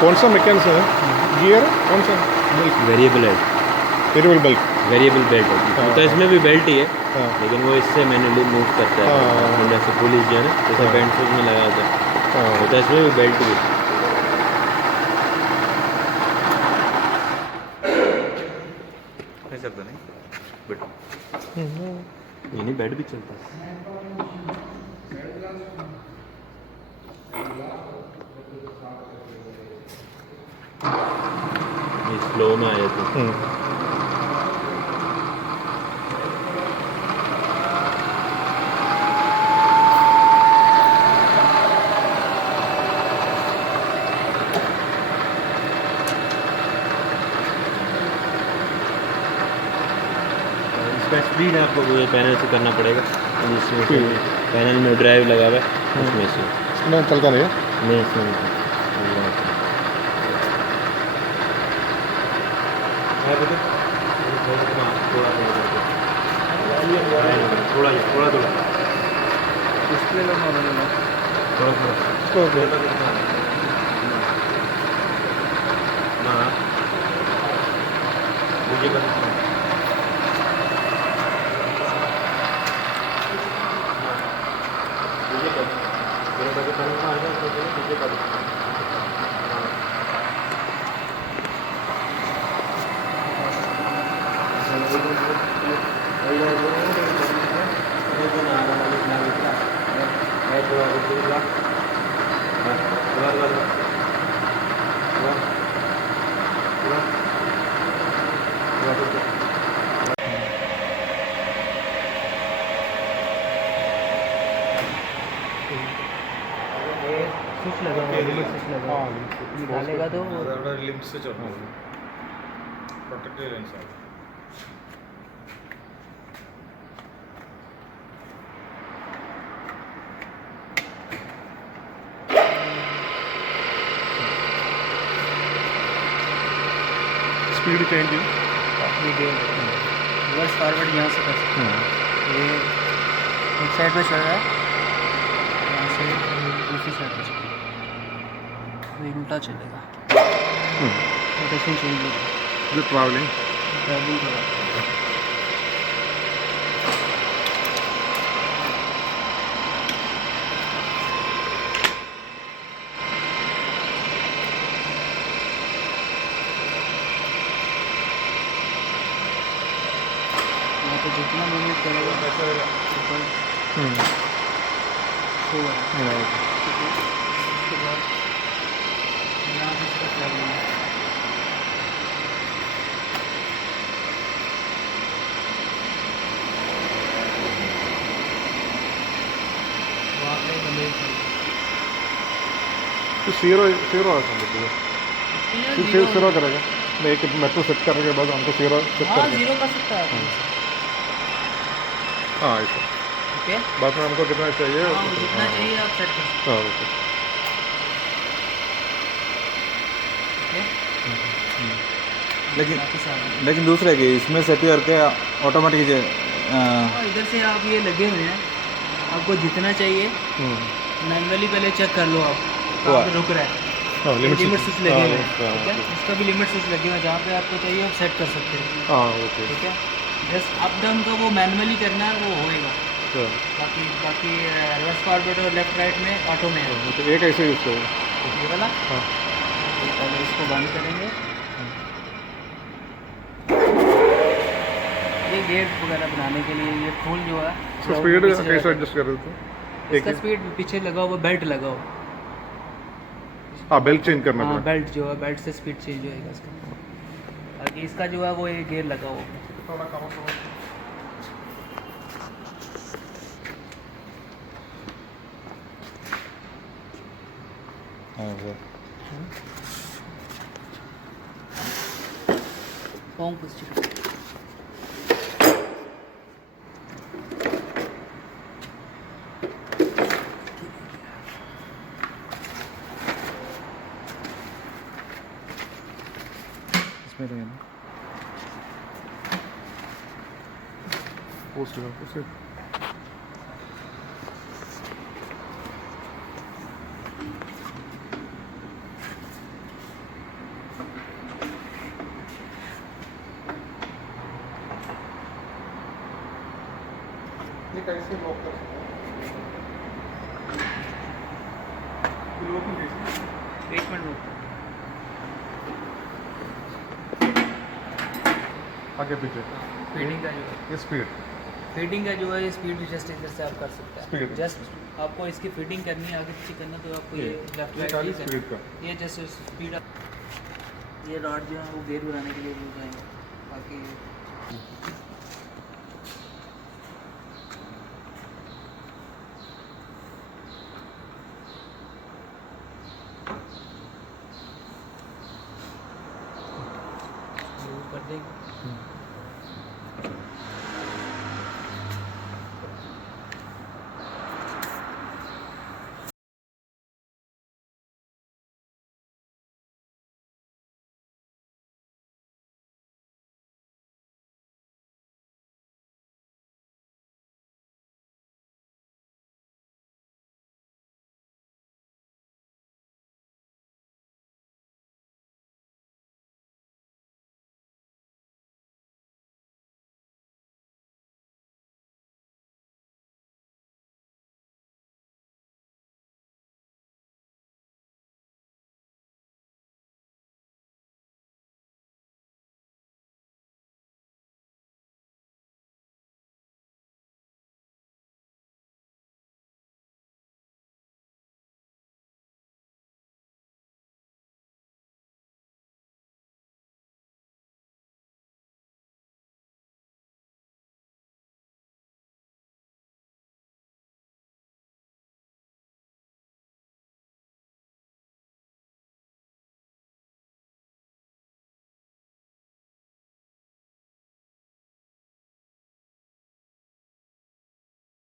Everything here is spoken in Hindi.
कौन सा मैकेनिज्म है? गियर कौन सा? वेरिएबल है, वेरिएबल बेल्ट। वेरिएबल बेल्ट है, तो इसमें भी बेल्ट ही है, हाँ लेकिन वो इससे मैनुअली मूव करता है। हाँ। जैसे पुलिस जो है ना, जैसे हाँ। बैंड शूज में लगा होता है, हाँ। तो इसमें भी बेल्ट भी है। चलता नहीं बट ये नहीं, बेड भी चलता है। ये स्लो में आ जाते हैं। इसका स्पीड आपको पैनल से करना पड़ेगा, जिसमें से पैनल में ड्राइव लगा हुआ है, उसमें से इसमें चलता नहीं है। नहीं, इसमें नहीं। थोड़ा थोड़ा थोड़ा डिस्प्ले लो थोड़ा थोड़ा हाँ, मुझे बता। स्विच लगा हुआ है, रिमोट स्विच लगा हुआ है। निकालेगा तो लिंक से चल रहा है protected inside speed change reverse forward यहाँ से कर सकते हैं। ये एक साइड पे चल रहा है, यहाँ से दूसरी साइड पे चल रहा है, तो ये उल्टा चलेगा। रोटेशन चेंज होगा, जो ट्रैवलिंग ट्रैवलिंग होगा। यहाँ पे जितना मूवमेंट करेगा ऊपर होगा। उसके बाद यहाँ पे इसका ट्रैवलिंग है। वहाँ पे बंदे तो सीरो है सीरो करेगा। मैं एक मेट्रो सेट करने के बाद हमको सीरो सेट हाँ करके जीरो कर सकता है। हाँ ऐसा ओके, बाद में हमको कितना चाहिए। हाँ जितना चाहिए आप सेट कर सकते हाँ ओके। हैं। लेकिन बाकी सारा लेकिन दूसरे की इसमें सेट करके ऑटोमेटिक हाँ, इधर से आप ये लगे हुए हैं, आपको जितना चाहिए मैनुअली पहले चेक कर लो आप कहाँ पे रुक रहा है। हाँ लिमिट स्विच लगे हुए हैं, हाँ, ठीक है, इसका भी लिमिट स्विच लगे हुए हैं, जहाँ पे आपको चाहिए आप सेट कर सकते हैं। हाँ ओके। ठीक है, जस्ट अप डाउन का वो मैनुअली करना है, वो होएगा। हाँ, बाकी रिवर्स फॉरवर्ड और लेफ्ट राइट में ऑटो में है। तो एक ऐसे यूज़ करेगा। ये वाला हाँ तो पहले इसको बंद करेंगे। ये गेट वगैरह बनाने के लिए ये फूल जो है स्पीड पीछे कैसे जाता है। एडजस्ट कर देते हो? इसका स्पीड पीछे लगा हुआ, बेल्ट लगा हुआ। हाँ बेल्ट चेंज करना हाँ पड़ेगा। बेल्ट जो है, बेल्ट से स्पीड चेंज होएगा इसका। बाकी इसका जो है वो ये गेयर लगा हुआ है। पंप इसमें तो है ना पोस्ट उसे ये कैसे लॉक कर सकते हैं? लॉकिंग कैसे? 1 मिनट रुक। आगे पीछे फीडिंग का जो ये स्पीड फीडिंग का जो है स्पीड जस्ट इधर से आप कर सकते हैं। Speed. जस्ट आपको इसकी फीडिंग करनी है, आगे पीछे करना, तो आपको ये लेफ्ट ये खाली राइट स्पीड का ये जस्ट स्पीड। ये रॉड जो है वो गेयर बनाने के लिए यूज आएंगे, बाकी